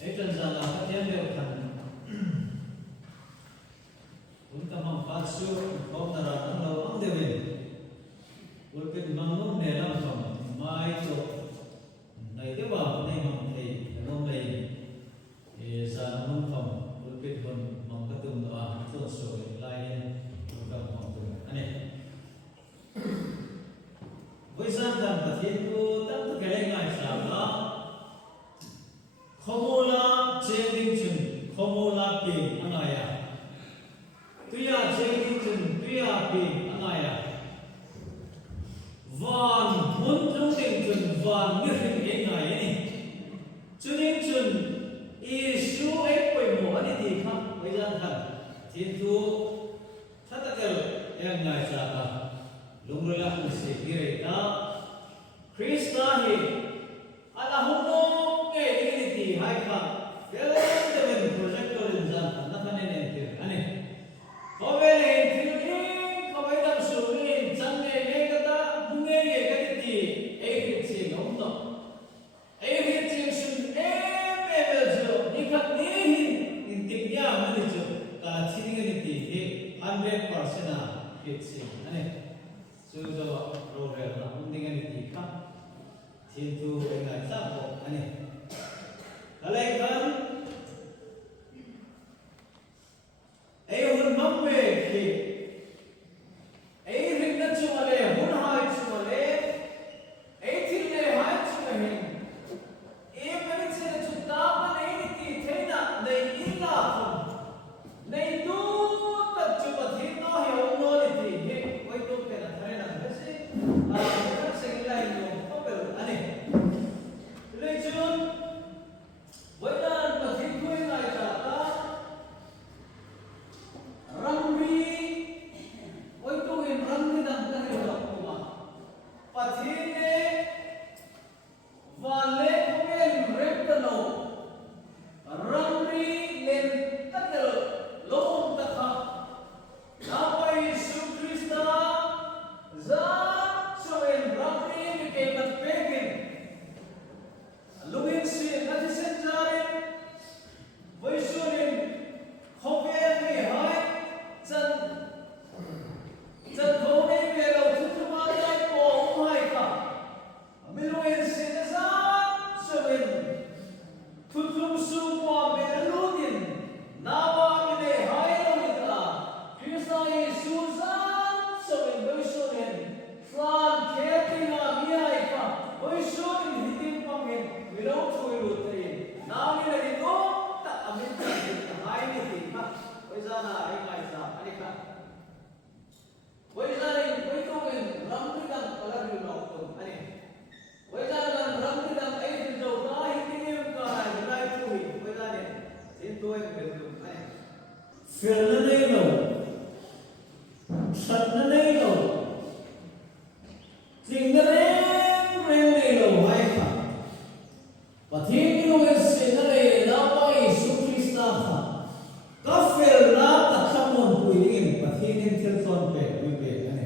ấy chân ra là các em đều thành chúng ta mong phát siêu không ta ra tăng lâu ông đều mình tôi biết mong muốn để làm phẩm mai chỗ này tiếp vào này mong thầy mong thầy thì ra mong phẩm tôi biết hơn mong cái từng đó tôi sửa lại tôi cần mong từng anh này với sang rằng cả thiên cô tất cả cái ngày sáng đó Khomola changing chun, khomola pin anaya. Tuya changing chun, tuya pin anaya. Van mun changing chun, van ngirring engai ni. Chuning chun, isu ekoi mo ani di kham wajan khan. Thiên thu thatakel engai sa ka. Lungrula usi gire ta. Krista hi alahuno hai ka film projector in zan na kane ne te ane kovele thil ko bai dam su ni chan ne ne ka ta bunge ye ka ti e hit chi nom no e hit chi sun e me me jo ni ka ni hin in ti ya ma ni jo ka chi ni ni ti he 100% a hit chi ane su jo ro re na un ding ni ti ka thiên tu ai ngai sa ko ane Alaikan, ayun mamme ki, ayun rin na chumale, hun hai chumale, ayun le hai chumahin, ayun manik se na chutapan ayun ti thena, nay ila kun, nay du tak chupatin no hiyaw no iti, he, wait to pera thare na kasi, nak sa ilay no, papel, ane, religion. Wajan pasin ko yung ay kata Ramri Oy tuwin Ramri na nahilap ko ba Pasin Vale kumel Reptano Ramri Len Tagal Lom Taka Napay Isu Krista Za Soen Ramri Mikay Matpegin Lungin si Natisen với số lượng không biết gì hỏi chân chân không biết về đầu thứ thứ ba đây của ông hai cả mình luôn xin ra số lượng thu thu số qua mình luôn tin nào mà mình để hỏi đâu được là khi sai số ra số lượng với số lượng Frank Kevin là mi hai cả với số lượng hitin bằng mình mình đâu chui được thì nào mình là đi đâu amin hai ni ti ma oi za na ai kai sa ani ka oi za ni oi to ben ram ti dam kala ri no to ani oi za na ram ti dam ai ti do na hi ti ne ka ai lai tu hi oi za ni sin to ek ben tu ani fir na nei no sat na nei no jing na re nei no hai ka pathin ni no se na nei na Kafir na takhamon puiling pathinin telefon pe wipe ane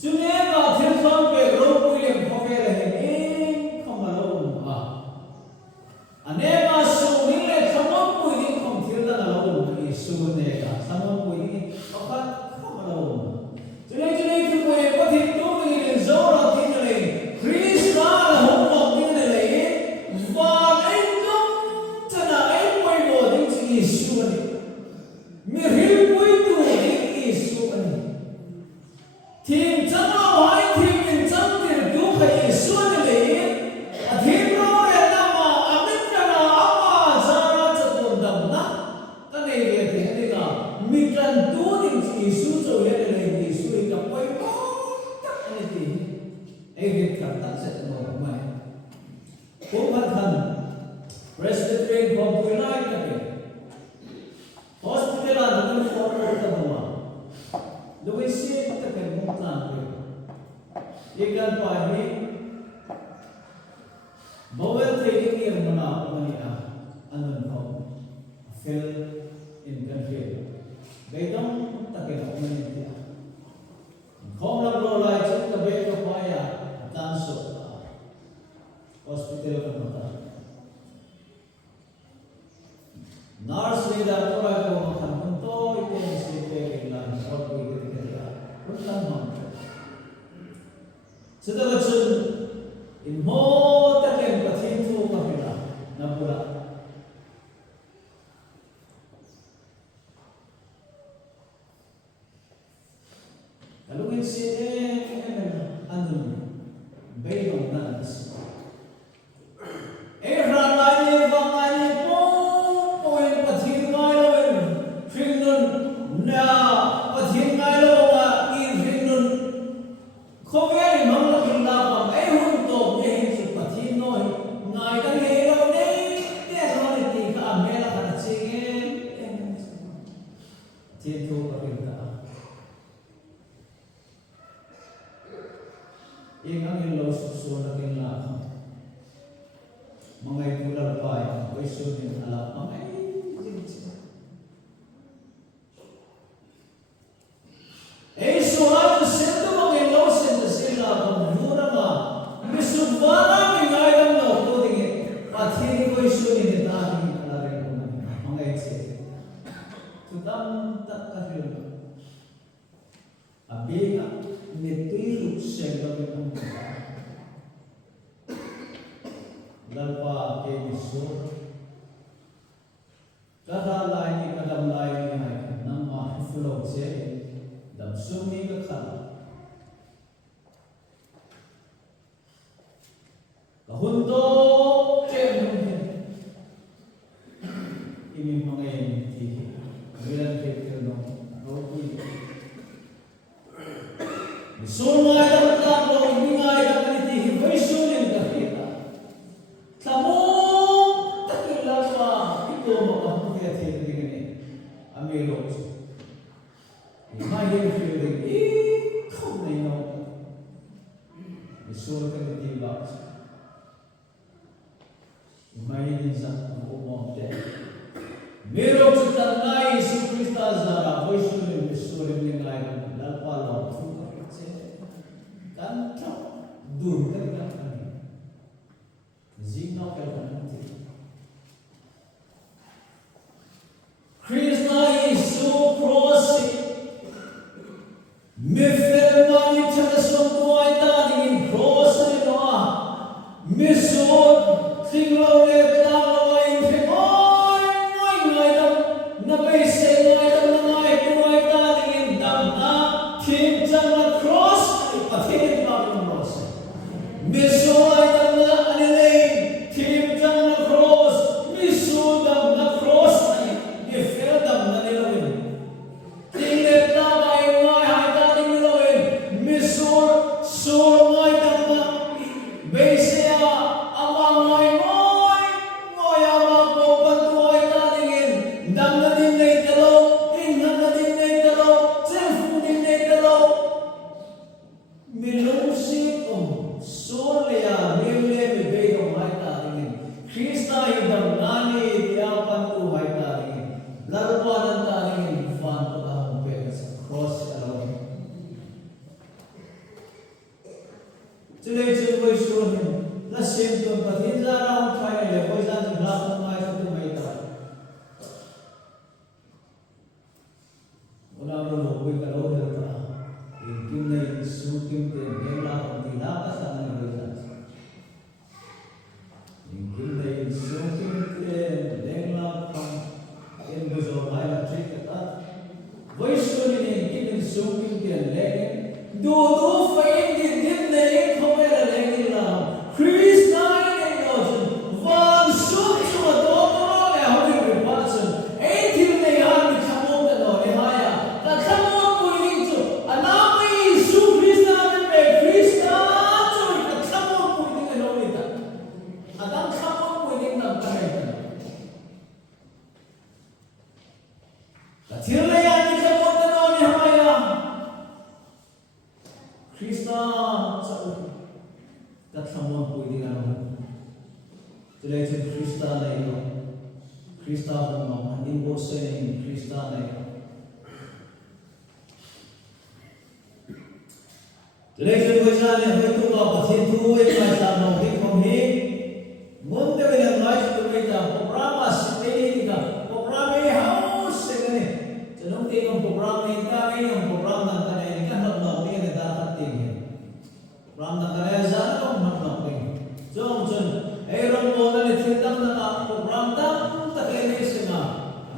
chune ka telefon pe ro puiling kafir hin khamalom ha ane ma su ni le khamon puiling khom thil na lo ni su ne ka khamon puiling akhat khamalom chune thu pe pathin tu ni le zo ra tin le krista la hom no tin le va ai dum chana ai poi mo ding chi su ne Mirhil pui tu ni Isu ani. Tim chama wai tim in cham tir tu khai Isu ani le. Adhim ro re na ma amit na ama zara chatun dam na. Ta nei ve the ani ka mitran tu ding Isu cho le le Isu i ka poi ko tak ani ti. Ei ve thar tak se no mai. Ko phan khan Presbyterian ko pui lai ka pe. Hospital ada tu forward kita bawa. Luisi kita kena muklan tu. Ikan pagi, bawal training ni mana mana anan kau fill in country. Bedong kita kena mana dia. Kau nak berolai kita bedong paya tanso hospital kan mata.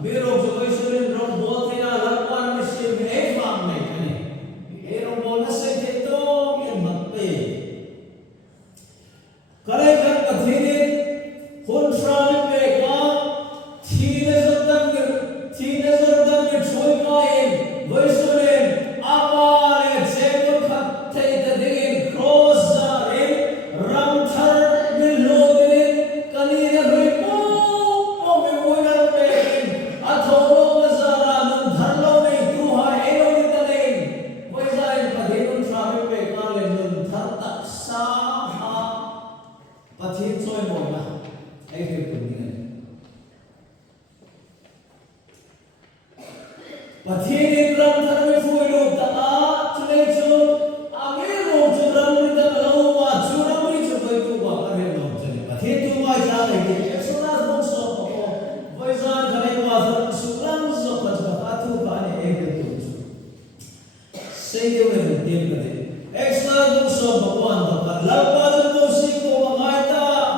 Merong thiên in ram thân với phui lục ta á chú lấy chú ame lục chú ram với ta lâu mà chú ram với chú với tu quả cái này lục chú và thiên tu mai ra này thì số là không số mà có với ra cái này mà ra số lắm số mà cho ta tu quả này em được tu chú xây điều này một điểm cái này extra tu số mà quan tâm là lâu mà cho tu sĩ cô mà ngay ta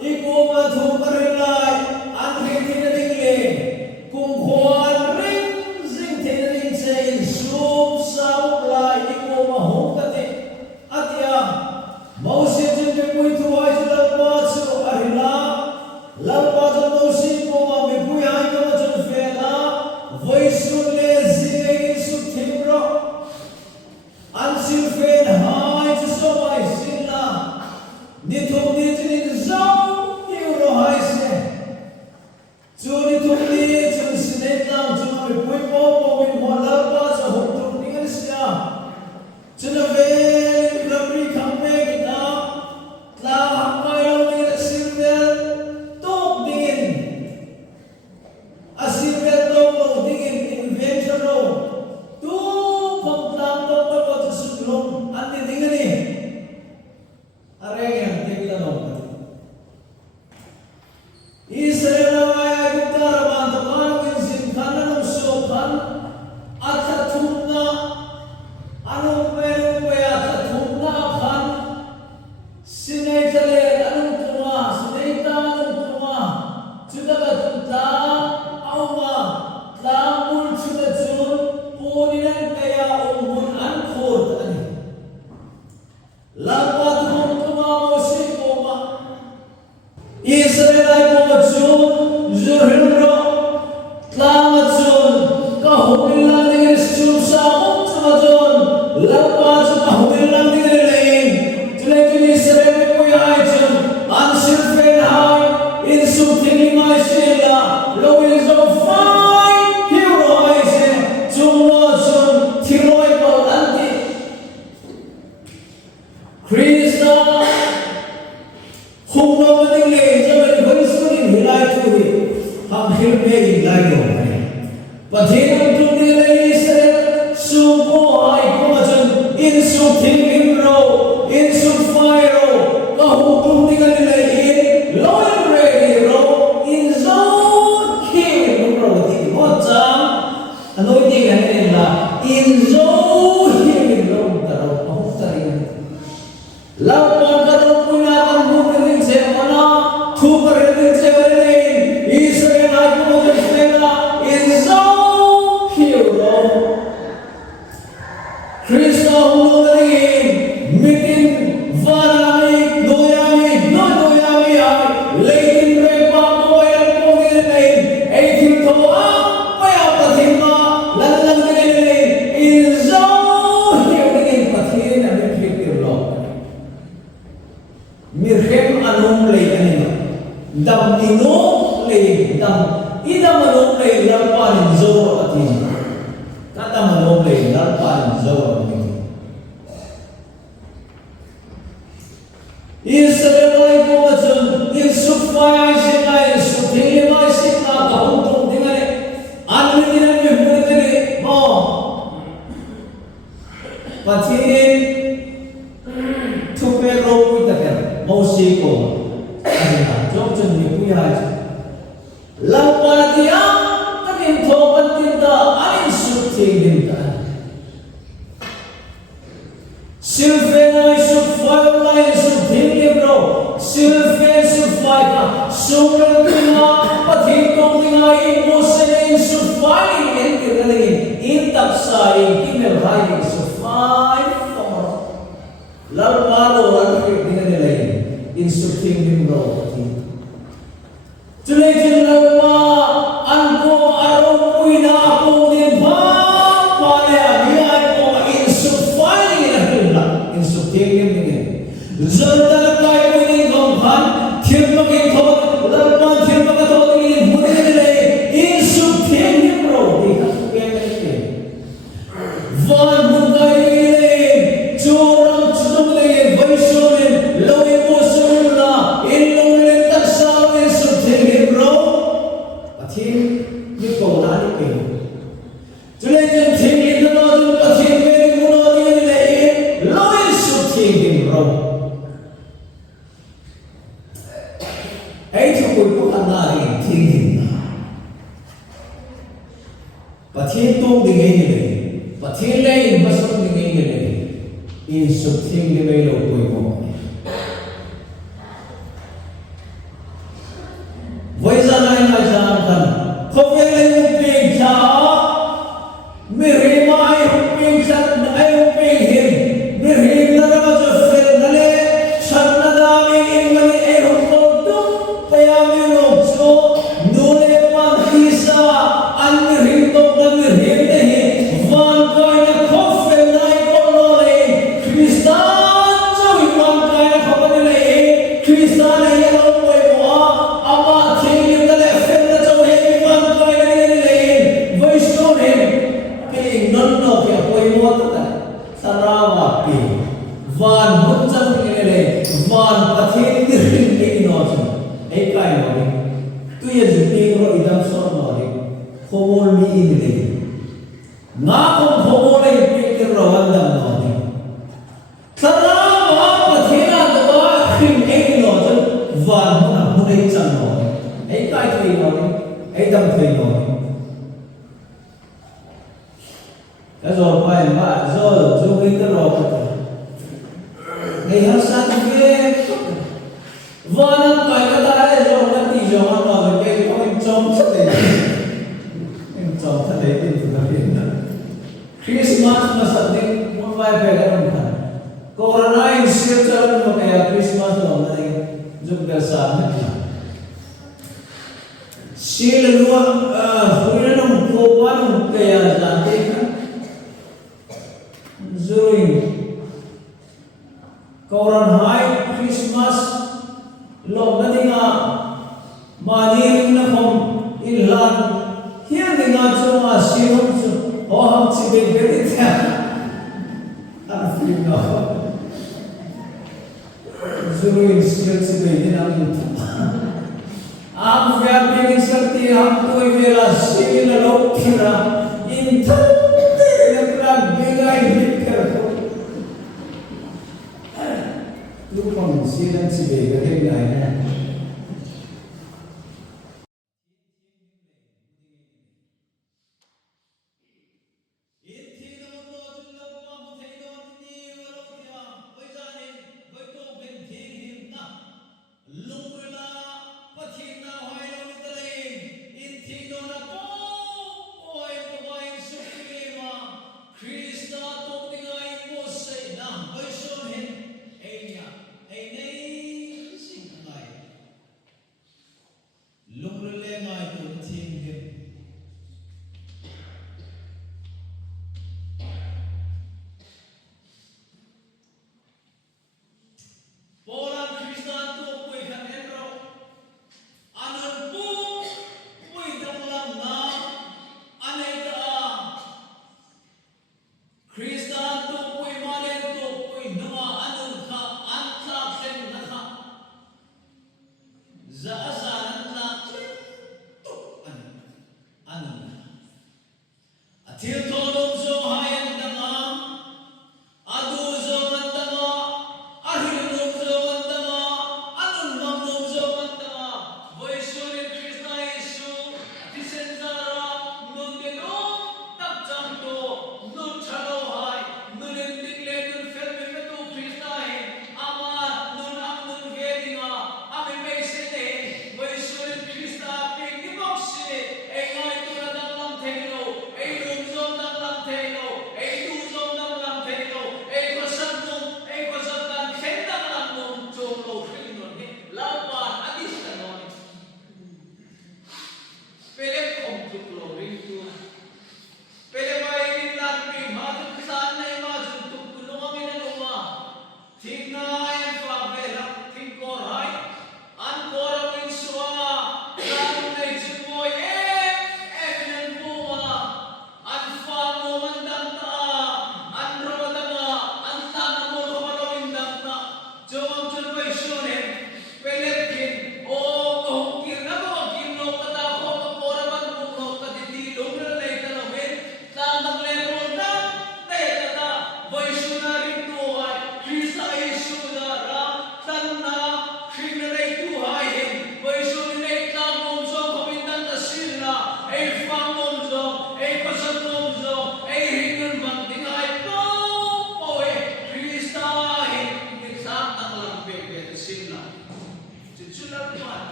iko mà thu cái này lại anh thấy thế này đi cùng khoan ring dinh thế này trên súp sao lại iko mà hốt cái này atia mau xin trên cái bụi thu ai cho lâu mà cho arila lâu mà cho tu sĩ cô mà bị bụi ai cho cho phê na với súp lê dinh súp thêm rõ anh xin phê hai cho số mai xin là đi thông đi trên dấu hiểu rồi hai sẽ chú đi thông đi trong xin đến làm cho mình vui bố mình hòa lớp ba cho hồn thông đi cái gì à cho nó về làm đi khám về cái đó là hàng ngày đâu đi là xin về tốt điên à xin về tốt đâu điên invention đâu tu không làm tốt đâu có cho sự luôn anh đi điên đi Areng yang kita nonton. Israel ayah kita raman teman kinsin kanan usokan atat thumna anu pe atat thumna kan sinai tale anu tuma sinai ta anu tuma juda ka tunta auma lamul juda jun puninan kaya umun an khor ani lapat Israel ay pumatsun, zuhilro, tlamatsun, kahumil lang din Kristus sa mutsumatsun, lapat sa kahumil lang din rin, tulad Israel ay puyayatsun, ansilfen hay, insulting imay sila, lowin sa fine hero ay siya, tsumatsun, tiroy ko anti, Krista, không đâu mà định lệ cho mình vẫn số định hủy lại chú hủy ham hiểm mê hình lại đồ này và thế năng trung đi lấy Israel su bố ai có mà chân in su thiên in rô in su phai rô có hữu trung đi lấy lấy in lối rê rô in dấu khi đúng rồi thì có chám nói tiếng này là in dấu khi rô ta rô có hữu ta đi lâu còn ta rô cũng là bằng bố thu per el Severin Israel ay pumagpela in so hero Kristo humarin mitin varami doyami ay leitin repa moyal pumagpela ay tintoa paya patima lalang nilay in so hero naging patin ang nagpipirlo mirhem anong lay kanino dam ino lay dam ida manong lay lalpan zo atin kata manong lay lalpan zo atin Israel ay pumatsun insufay sinay sutilimay sinna kahungtong tingani anminan yung tingani mo patin tupero puitaker mausiko trong trường nghiệp quy hài lâu qua thì áo các điện thô văn tin tờ anh sụp thì điện cả siêu phê này sụp phai online sụp thiên liêm rô siêu phê sụp phai cả sụp lên tình hạ và thiên công tình hạ in mô xe in sụp phai in kiểu cái này in tập xa in kim mèo hai in sụp phai lâu qua đồ ăn việc tình này này in sụp thiên liêm rô cho nên chừng lâu mà ăn cô arong quy na cô điên phá và nè vì ai cô mà in sụp phái đi là hình là in sụp thiên nghiêm như này giờ ta là cái quy định gồm phán thiên mắc in thôi là con thiên mắc cái thôi đi muốn đi đây in sụp thiên nghiêm rồi thì các cô nghe cái gì và một ngày đi lên cho rằng chúng đây với số lên lâu em mua số là in lâu lên tất sao in sụp thiên nghiêm rồi thiên như cầu đá đi kể cho nên thiên tu đi ngay này và thiên lấy mà sống đi ngay này in sụp thiên đi về lâu cuối cùng với gia này mà giang thần không phải lấy một tiền trả miri mai không tiền sẵn ai không tiền hiền miri na ra cho phê na lệ sẵn na ra mình in mani ai không có đúng kaya mình lộp cho nụ lệ bằng khi sa anh miri tốt na miri này van coi na không phê na con nó này Christian cho mình van coi na không có này Christian này lâu quay quá ama thiên na lệ phê na cho mình van coi na này với số này cái non nó cái quay quá tất cả sarawa pi van hot chang ni le van pathe ni no chang ei kai no ni tu ye jiti ro idam so no ni khomol mi in le nga kom khomol ei pi ke ro wan dam no ni sarawa pathe na to ba khim ei no chang van na hu ei chang no ei kai thei no ni ei dam thei no ni cái rồi phải mà rồi dùng cái rồi ngày hôm sau thì về và năm cái ta đấy rồi cái gì rồi mà rồi cái có em trông thật đấy tiền thực là tiền đó Christmas mà sắp đến một vài về cái đồng hành Corona in siêu cho nó cái Christmas rồi này giúp cái sáng hết siêu luôn phụ nữ nó cố gắng cái làm gì during Koran High Christmas log na dinga mani na kom ilhan hiyan dinga chuma sihon chu ho ham chi be be ta afri no during siyan chi be din ang am vya be sakti ham tu vela sila lok khira in tha lúc còn xin anh chị về cái đêm này nè Hey,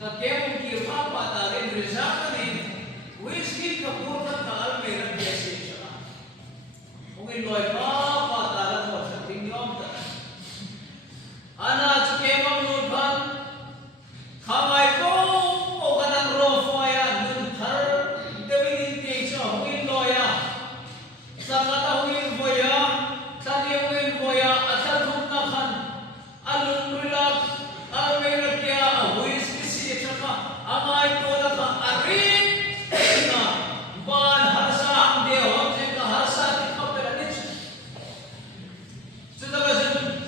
Kakemong kirapa tarin rizakanin, whiskey kapur ka taal meron message siya. Kung iloy pa talan mo sa tingnom ta. Ana tsukemang nudhan, kamay ko o kanang rofaya, nudhar, dawinin siya, kung iloy sa katawin boya, taniwin boya, at sa tunakan, alun bulag, almeron kaya, whiskey siya ka, amay ko na ka, arin, na, ban harsa ang dewa, ka harsa at ikaperanit. So daga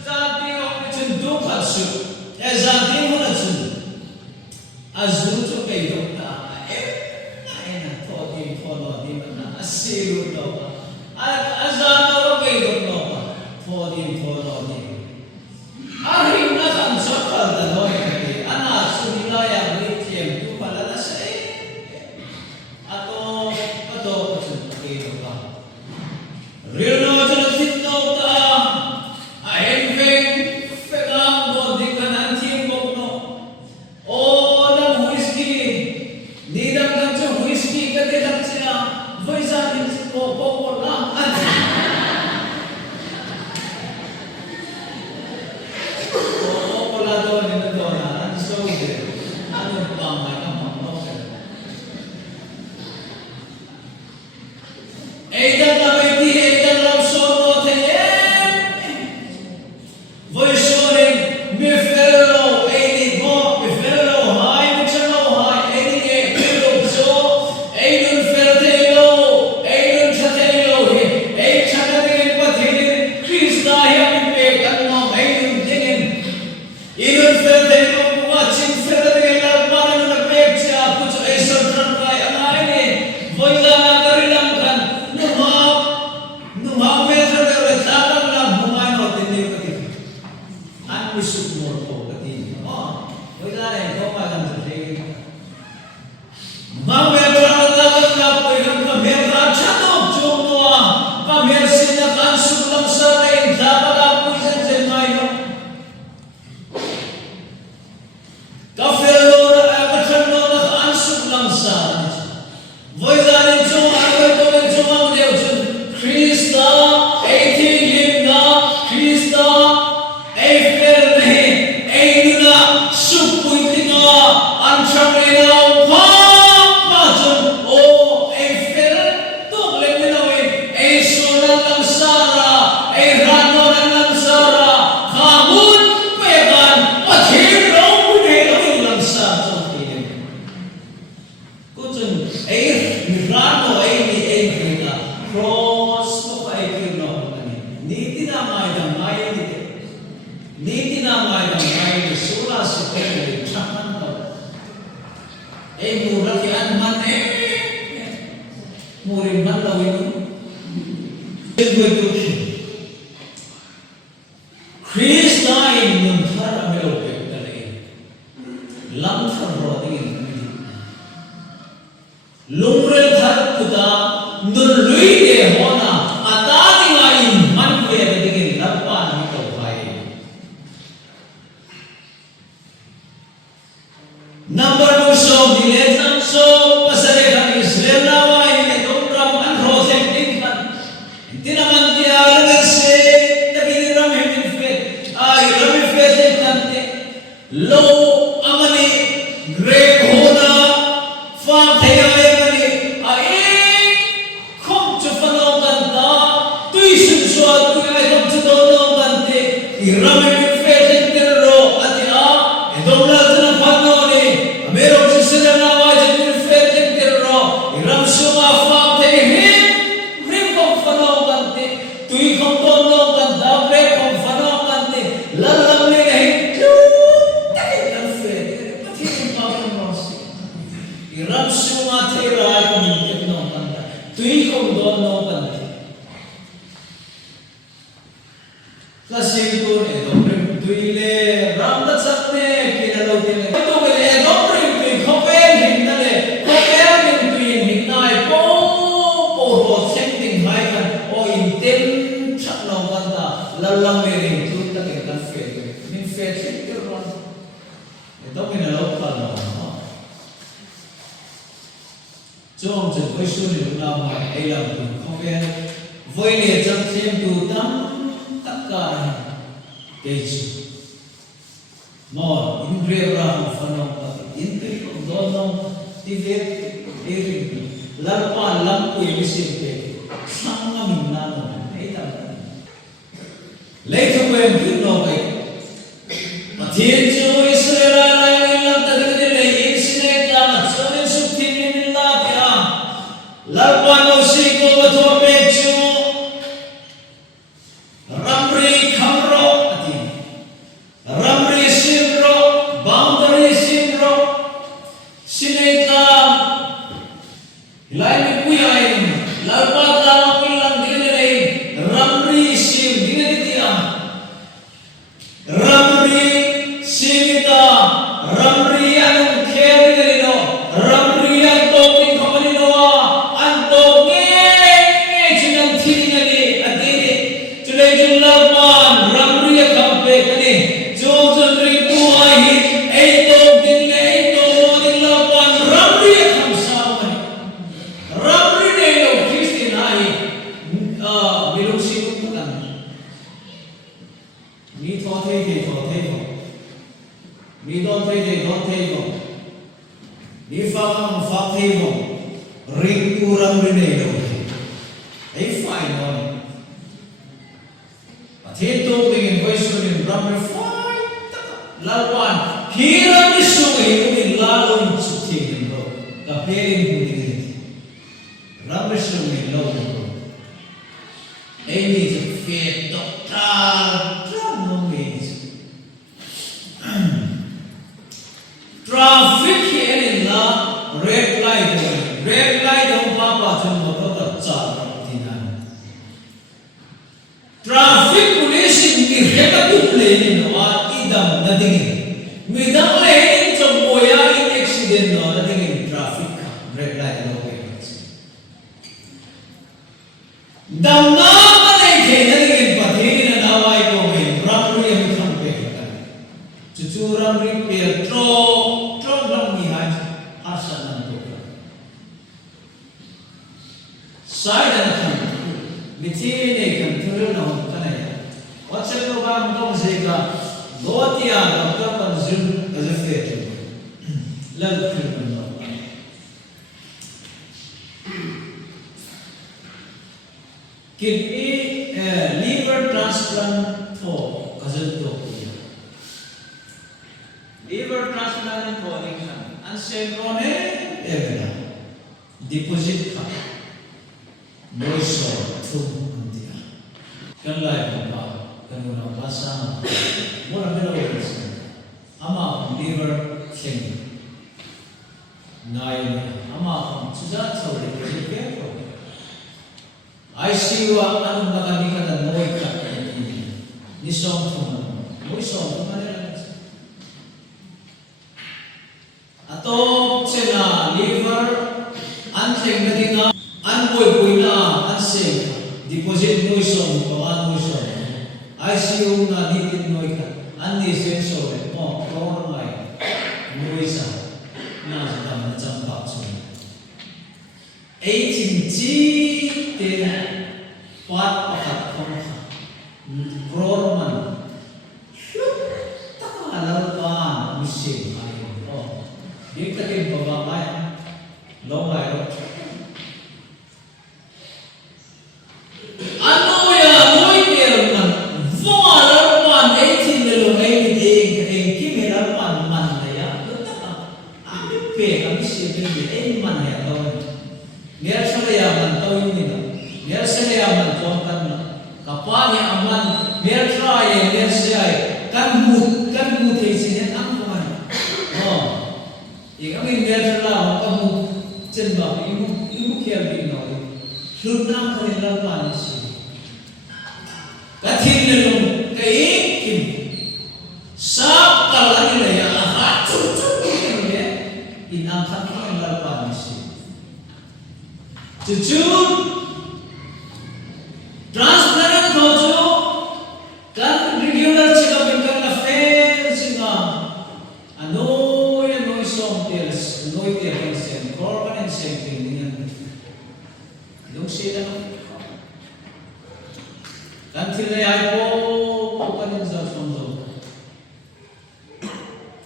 sa dewa, cendung harsu, sa dewa na cendung, azul to kayo ta, ay na to, di polo, di man na, asiru daw ka. Azano kayo no pa, podi polo ni. Arim na kan sakal da noy kati, ana sunilaya lithium tu pala na sa ato kayo ka. Real no jano sitno ta, ahenveng fegang do di kanan timbok no. O nang whiskey, di nang kancho whiskey kati lang sila, voice din ko pokor lang. Iram sumate trong trận với số lượng nào mà ai làm được không biết với liệt trong thêm đủ tâm tất cả cái gì mà in riêng ra một phần nào in cái đó nó thì việc để làm quan làm quỷ mới xem cái sang năm mình làm ấy ta lấy thông quen cứ nói vậy mà thiên chúa Israel lại làm ta cái này in xin ta mà cho nên sụp thiên nên la pia làm quan ông sĩ cô mà thua mẹ chúa Ramri khamro ati Ramri simro boundary simro sineka lai mi puyai larpat lama pilang dinelei Ramri sim dinelitia Ramri simita Ramri anung kher dinelino Ramri antok ning khamalino antok nge chinang thinali adini Tulay julaman ramri kampe kani jojon ribu ahi eito dinle eito modin lapan ramri kamsawan ramri ne yo Christian ahi bilung sikut kan ni thothe ni don the ni fa the ring ramri ne yo ai fine no Thiên tu dengan voice ni ramai fight lawan hiram isu ini lalu cuci ni kaperin putih ramai isu ni lawan ini je fit doktor nomis traffic ini la red light dong papa cuma motor tercatat tinan traffic Kita tulen no idam na dingin. Midang lane sa boya in accident no na dingin traffic red light no payments. Dam na malay na dingin pati na naway ko may ramri ang kampe ka. Chuchuram repair tro lang nihan asa ng tukla. Side na kan mitine kan tulo na kanaya. WhatsApp ko ba ang sega lotia doktor panzun azafet lag kriminal kidney liver transplant for azalto liver transplant for ni kan ansenrone evena deposit ka moiso tu antia kan lai ba Kanuna pasang mula bilawis ama liver thing ngayon ama sudah sauli kasi ko ICU anong nagamit na noy ka ni song tuman noy song tuman ato sena liver antheng na dinga anboy na anseng deposit noy song pawan noy song ICU na nitin noy ka andi sensor mo corona mai noy sa na sa tamang champak so 18 G te pat pakat kong corona ta alam pa mission ay oh di ta kin babay long ay transplant hojo kan regular check up kan na fair singa ano yan no isong noi ti sen korban sen tingin yung sila until ay po kanin sa sunod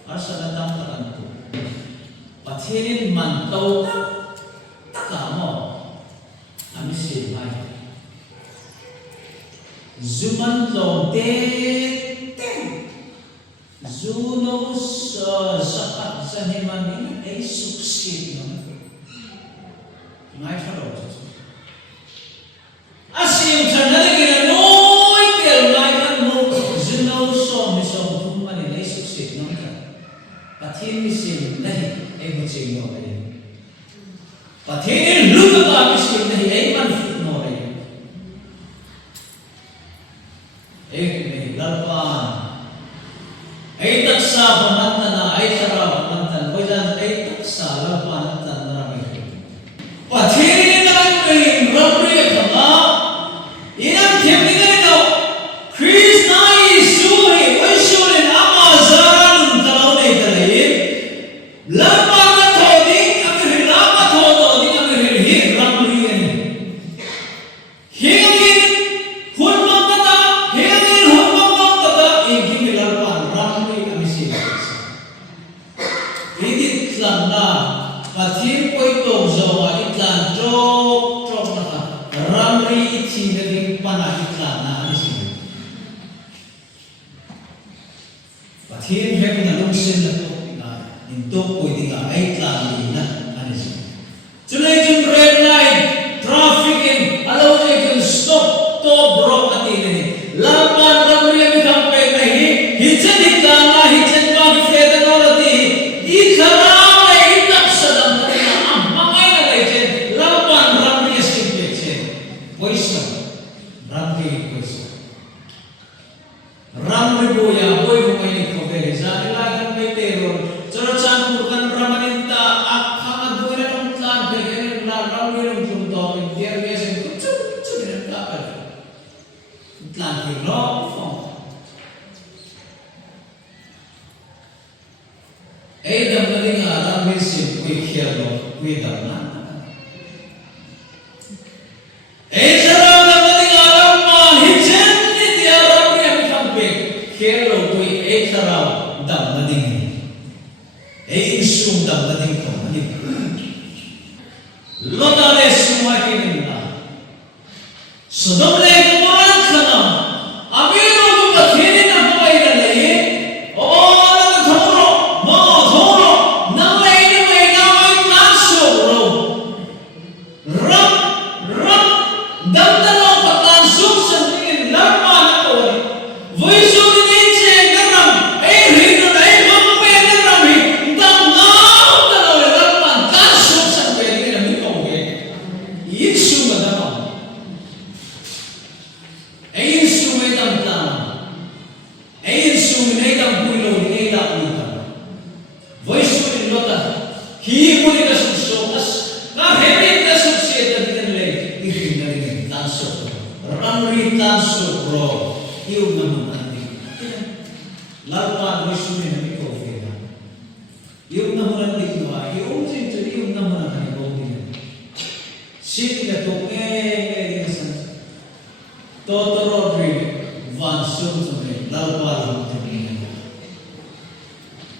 asa na tang to pathirin man tau takamo amisin ay zuman lo te zuno sa sakat sa himani ay succeed no may faro asim chanali gina noi tel mai kan no zuno so thumani ay succeed no pathin misin nahi ay buching no ay pathin lupa misin nahi ay man no ay lalpan ay taksa pamanta na ay sarap pamanta ko dyan ay taksa lalpan at narami pathirin na lang kayo rabri at mga inang tiyami na ito Chris na isuri ay surin ama zaran talaw na italayin lalpan na toding ang hirapa toding ang hirhir rabri yan hingin hunmang kata hingin hunmang kata hingin lalpan rabri ang isipas higit lang na pathin ko itong zawa itlan trok na ramri itinading panahitlan na anisin pathin hek na lungsin na to into pwede ka ay tlan na anisin tunay yung red light traffic and alaw na yung stop to bro at inini laban ramri ang ikampay na hitsan itlan na hitsan pa gifeda na rati ikaram na itak sa damdam na ang mangay na legend laban ramri ang simplexen voice na ramri voice ramri boya boy kumay ni Koveri sa ilagan may terror charachan purkan ramaninta akang adoy na ng tlan bigyan na ramri ng jumto in their ways and kutsu na kapal tlan hiro ay damdaling alam rin kuy kiyalo kuy damna ay saraw damdaling alam man hitsin niti alam niya kampik kiyalo kuy ay saraw damdaling ay isung damdaling ko lotale sumakin na sudamle kumaran ka na amino kung pathinin ang kumay na layin oo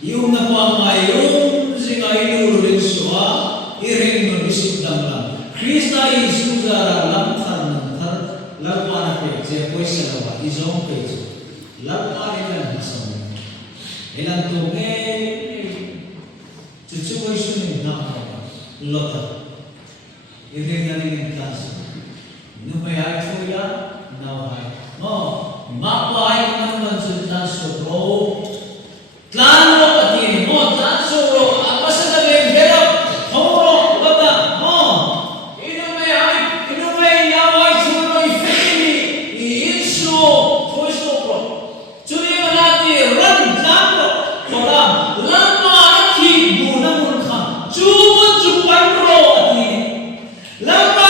yung napangayong singayuro rin suha, iring magisip lang. Krista Isuzara lamtar lagpa na page, po sa lawa, isong page. Lagpa rin lang masama. Ilang tungay, chuchukoy sunin nakaka, lota. Iring na rin yung klase. Numayay po yan, naway. Mapay naman sa taso, bro. Klano patin mo, taso, bro. Apa sa galing, pero, horo, bata, inumay naway, sunoy, fili, iinso, puesto, bro. Suri mo natin, ran, tanto, kolam, lama, aki, bunang murka, chupan, bro, atin. Lama,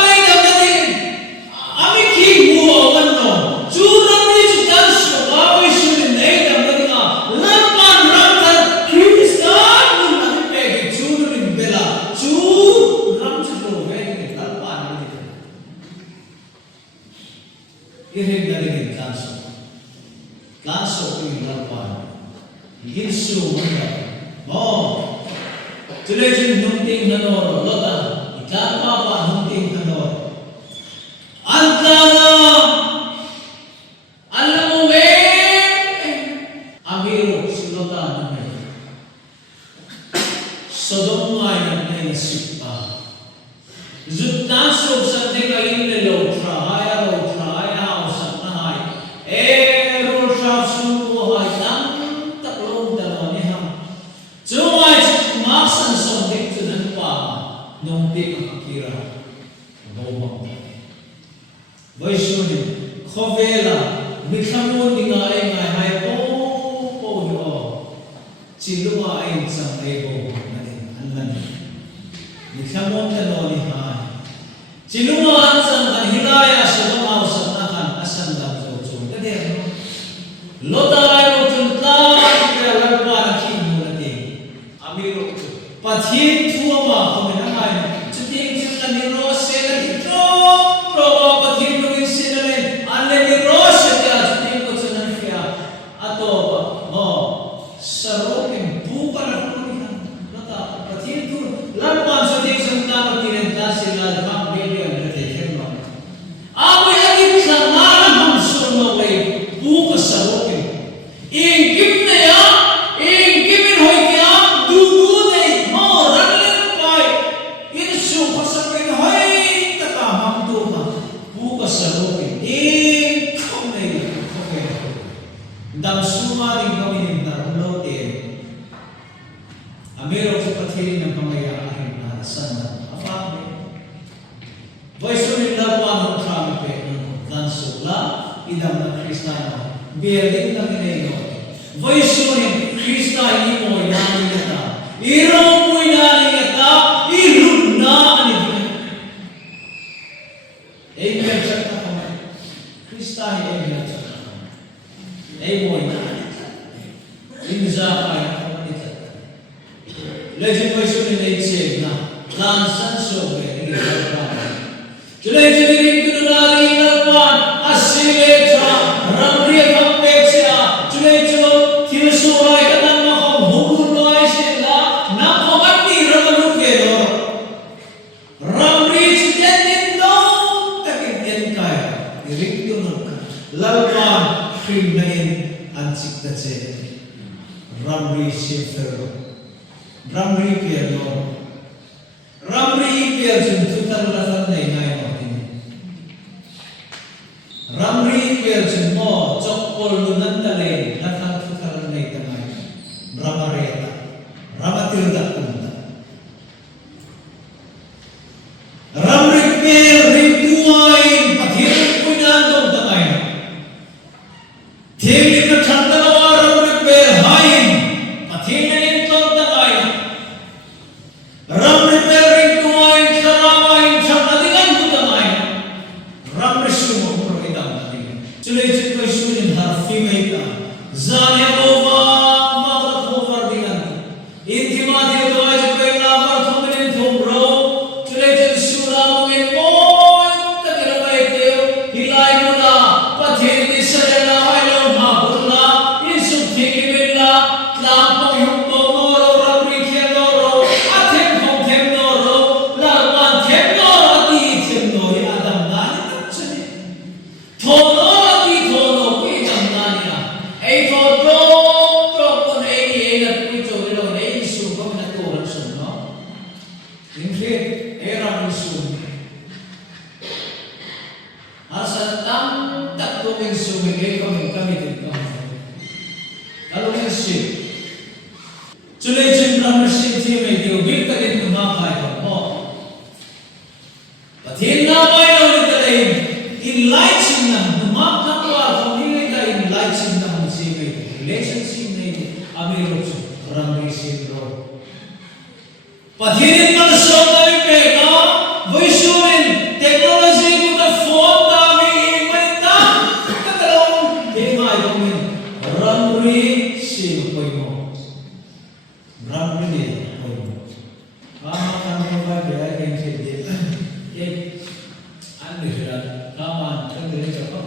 Ami ki buo manno, churami chudan so away sunin insu manda mo tulejin nungting nanor lota ikapa pa nungting nanor antara alam mo amiro silota nanay Sodom ay naisip Zutnasog sa tingay nilo trahaya sa nahay Rosha subuhay ng taklong dalawa niya Tumay masan sa dikto ng pa nung di makakira Gawang Vaishuni Kovela Bikamun di nga ay hay po Chilunga ay sa ego Bikamun ka no ni hay Chilunga sa kanhilaya sa lumaw sa nakan asan lang sa utso Kader Lota ay utulta kaya lagpa na king mo natin Amiro Pathin tuwa kuminamay Chuting sila ni Rose na ito Prowa pathin ko rin sila rin Ane ni Rose kaya chuting ko sa nanfya Ato sa rokin buka na kumihan Lota pathin tuwa Lagpan sa ting sa tanong tinenta sila Kang baby ang natin Amoy agit sa malamang sumaway buka sa rokin Ingkip na ya, ingkipin hoy kaya, dududay, mo, ranlin kay, insu kasapin hoy, takamang duha, bukas sa rokin, ingkip na ya, okay. Dam sumaring kami ng narulotin, amero sa patirin ng pangayaahin na sana, afame. Voice ulit na po ang tramipe, dan sula, idam na Kristana, biyarin ng inayo. Vaishuni Krista imo inani yata iro mo inani yata irun na ani Amen chakta kama Krista amen chakta imo inani inza ay ita legend Vaishuni neitse na lansan sobe ni legend ni kunari napan asile cha ramri kampechya Surai kadang makam hubur loai sila nak komati ramalu kero ramri sijatin do takin kaya irikyo naka lalpan kriminain ansik tace ramri shifero ramri piano ramri piano juntutar lasan na inay mo ramri piano mo chokpol lunandalay lasan Ramareta, Ramatilda punta. Ramripel, rinduain, pathirin punandong tangay. Tingin na chantanawa ramripel, hain, pathirin intong tangay. Ramripel, rinduain, charawain, chantatigan mo tangay. Ramrisumo, puro itang natin. Sulay-sulay ko isunin, harfimay ka. Zanyabova, Intimati ito ay sabay lamang tumanin tumro Tulitin sura mungin mo Tagilabay kayo Hilay mo na Patin di sa nila ay lumabot na Insubtigin nila Tlampang yung tomoro Ramri kenoro Atin kong temnoro Lagman temnoro At di temnori Adam na Tono at di tono Kitang na niya Ay tono Tropon ay iinat ito era musuh. Asal tak tu musuh kami tidak. Kalau musuh, culai cendera musuh tiada dia kita itu makai apa. Tapi nama yang kita in light cendera, makan apa kami kita in light cendera musuh relationship ni ambil ramai cendera. Patirin manusia kami peka, Vaishuni teknologi kita phone kami iman katalong himay kami ramri si koimo ramri koimo kama kami bagay yang sedih anu sudah kama kendali apa?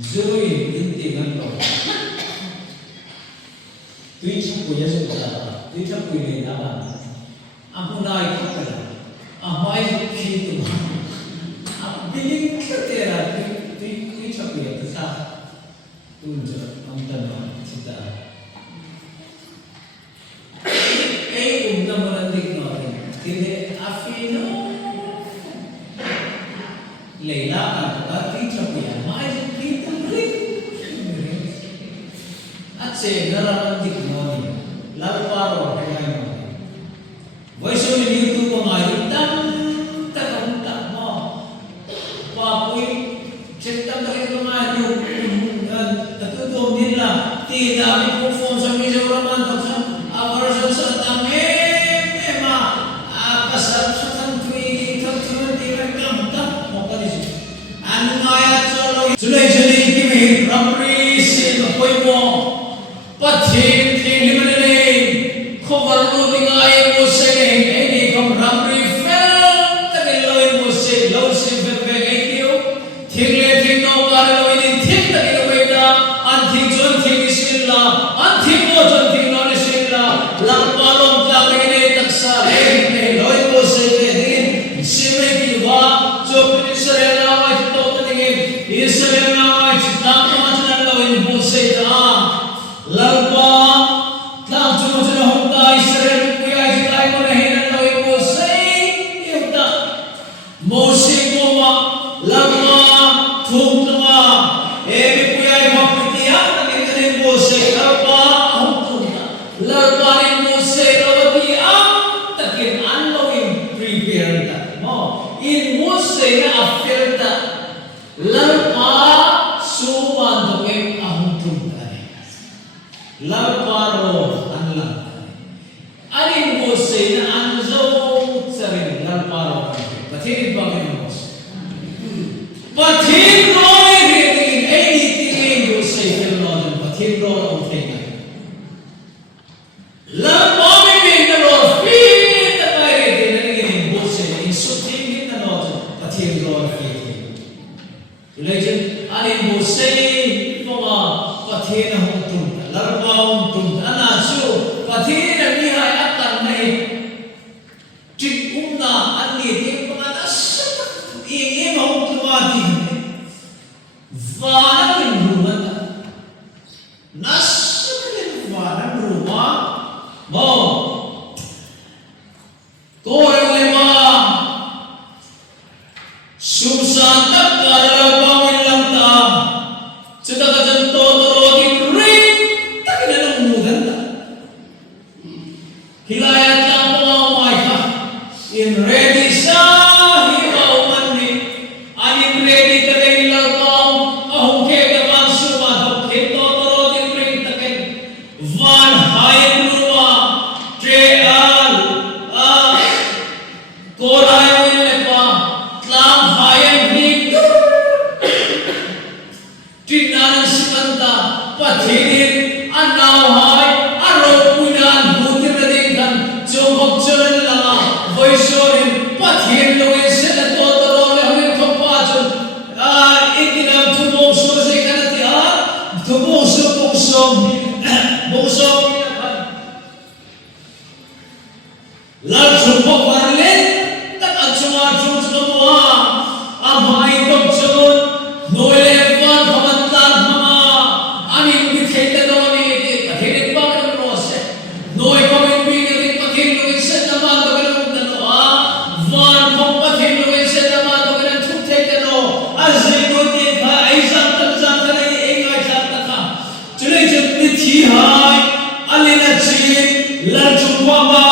Zui inti ganto Yesu sa dito pili naman. Ang unay ko pala. Ang may kito. Ang biling katera dito pili sa tunjo ang tanong sita. Naman ang tignorin. Hindi afino. Leila ang kapatid sa piyan. Makikita rin. At siya, naramang tignorin. Lalo kaya mo. Voice on YouTube mga itang takamta mo. Papoy, check lang rin naman yung natutong nila. Tida, may phone sa miso raman. Version sa tamin. July kimi ramri sin koi mo pathin thi limanale cover lo dingai mo se ei kom ramri fel tageloi mo se lo se ve ekio thingle thino kar lo in thin tagilo beta an thing jon thing isilla an thing mo jon thing no isilla lang palom ta kene taksa ei loi mo se din sime ki wa jo Israel na ma to tingin Israel na ma chitang ma lo in mo se ta lalpa lang jo jo honda Israel ku ya jitai mo nahin lo in mo se yuta mo se ko ma lalpa thum ma emi ku ya bhakti ya tingin mo se lalpa hum lalpa ni mo se rawati a takin an lo in prepare ta mo in mo se na after ta lalpa suman doeng ahuntum tani lalpa ro anlang alin mo se na anzo sarin lalpa ro pathin bagay mo pathin ro everything anything you say phenomenon pathin ro ang thing lalpa may na ro fit ta kay din mo se in suting na no pathin ro Legend alin mo say mga pathin na huntum larpa huntum ana so pathin na nihay akan na tik na ani ting mga nasat ingin huntum ati vanang rumah nasat vanang rumah mo koy lema susah Hilayat lang po ang umayka. In ready sa hibaw mandi. Anin ready ka rin lang po ang kega man sumadok. Ito toro din rin takin. Van hayang luwa. Treal. Koray wile pa. Tlang hayang hito. Tinanan si kanta. Patinin. Anawhay. Araw punan. Buti na din kan. Jomok jalan lama. Voisorin. Pathin loin sila totoro. Lehuin kapatun. Ikinam tumong susay kanatihan. Tumong supong Bungsong langsung pokwarin. Tak acuma-acum semua. Amai dokjun. Noelevan pamantan mama. Anin bithayta noni. Pathirin bakal rose. Noe pamin bigin pathin luin sa naman doon dalawa. Van pathin luin sa naman doon thutayta no. Azay ko din ka. Isang tanzang ka na iingay sa taka. Tulay jabni thihay. Alina chin. Lanjumpa ma.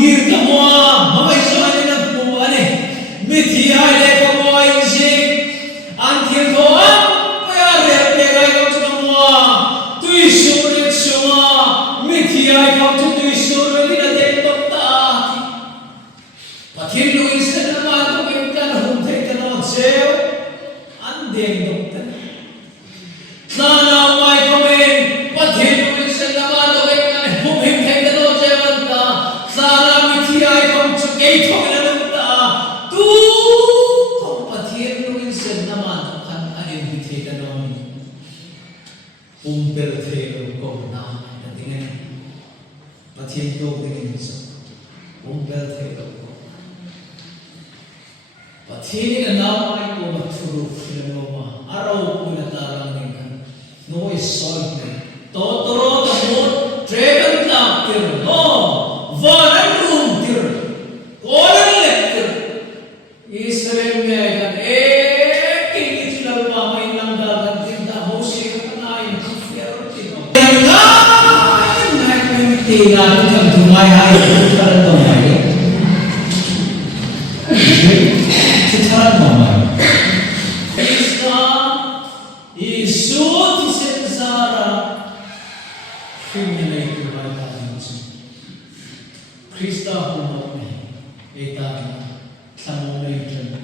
Nirkamwa. Mamay suhanin ang puwane. Mithihay leka mo ay ising. Antil ko payari pegay ko tumwa. Tuisurit suma. Mithihay ko tuisurit na tektok taati. Pathin luin sa naman kung kan huntay ka na magsew. Andeng doktan. Nana umay komen. Pathin luin sa naman kung kan humintay ka na magsewan ka. Sana mithihay ko tukay ko na nagta. Tu kung pathin luin sa naman kan aning mithihay ka na umpertero ko na tingin. dog din so bel the ko pathini na namay ko maturo filoma araw ko na tarang ning no is solved totoro the mood dragon doctor no varan room tir koran lecture Israel megan king itlal pa may nang dagat din da hosi ka na in fear tino tina kan tumay hay karan tumay Secara normal, Krista Isu tisensara kriminal itu baiklah Krista pun itu sama intern,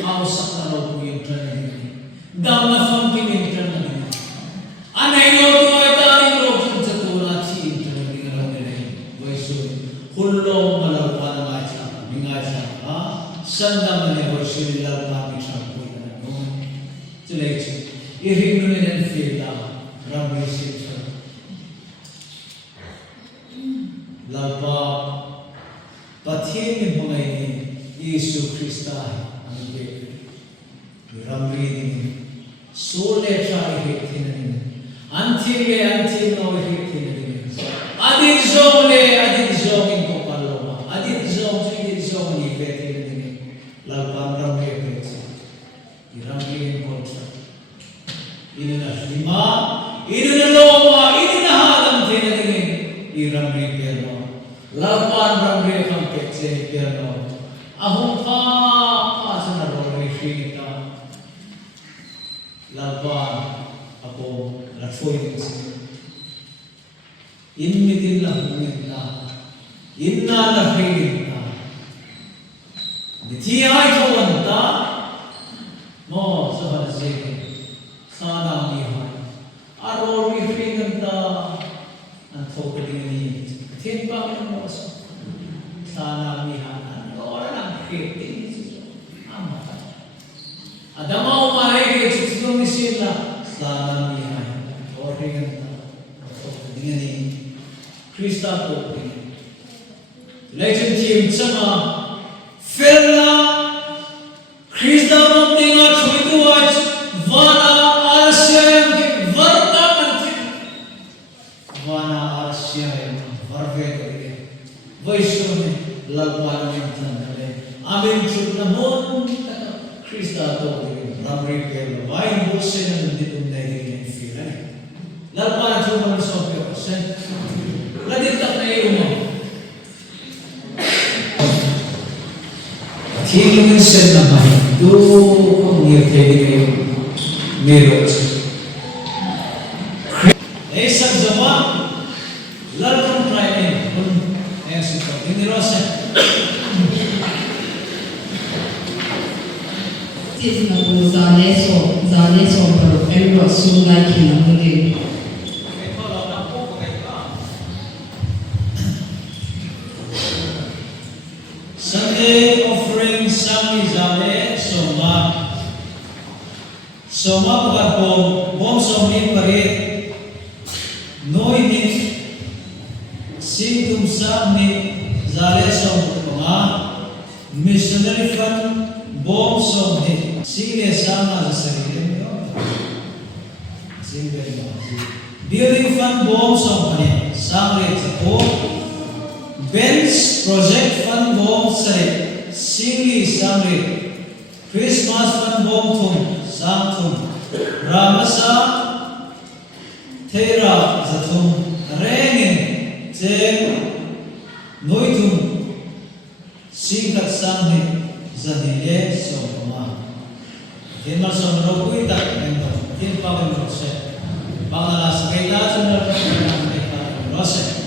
hausak nalar pun intern ini, damai family intern ini, aneh itu itu ini jatuh nasi intern ini kalau ini, begitu, hulung malar pada macam, mengajar, Sandam na negosyo nila kami sa puyan. Tulad iring nun ng fila, ramay siya. Lapa, patin yung mga Isu Krista ang ibig. Ramay din. Sole siya ihitin na din. Antil na ihitin na din. Adit zong yung kopaloma. Adit zong ihitin na din. Lalpan ramai berita, ramai kontra. Ini na lima, ini na loma, ini na halam tiada ini. Ramai berita, lalpan ramai kampek saya berita. Ahum pa asana ramai kita. Lalpan aku lakuin sini. Ini dinlah minta, inna lah minta. Tiai kawan ta, mo sahaja sih, sana mihai. Aror mihringan ta, antok ini, tiada yang mo sana mihai. Orang ang kritik itu, amat. Ada mau marai ke cincin misila, sana mihai. Orang ta, antok ini, Krista tu. Legend team sama. Ferna Krista Mumtinga Chuituaj Vana Arsyayam Varta Mantik Vana Arsyayam Varvekari Vaishuni Lalpana Mintandale Amin Chutnamon Krista Togi Ramri Kerala Vain Bosena Nanditun Nairi Fila Lalpana Chuman Sopyo Sen Laditak na iyong Tingin sa naman, doon niya kayo meron. Isang zaman, lalong training. Ayan siya. Hindi Rosa. 这是那个咱那所不，哎，我苏来听那个。 Sunday offering sami zame soma pagkakong bom somni parit noi ni singtum sami zale som mga missionary fund bom somni singne sama sa sarili mo single building fund bom somni samre ko Ben's project fund bom sare singi samre Christmas fund bom thum samthum ramasa thera zathum rengin chen noitum singkat samne zanile somma Denmar somro kuita endo tin pawen rose bangala sakaita chunra rose